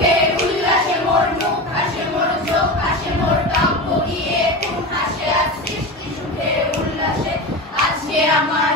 সুখে উল্লাসে মোর মুখ হাসে, মোর চোখ হাসে, মোর কাব্য গিয়ে কোন হাসে, আজ সৃষ্টি সুখে উল্লাসে। আজকে আমার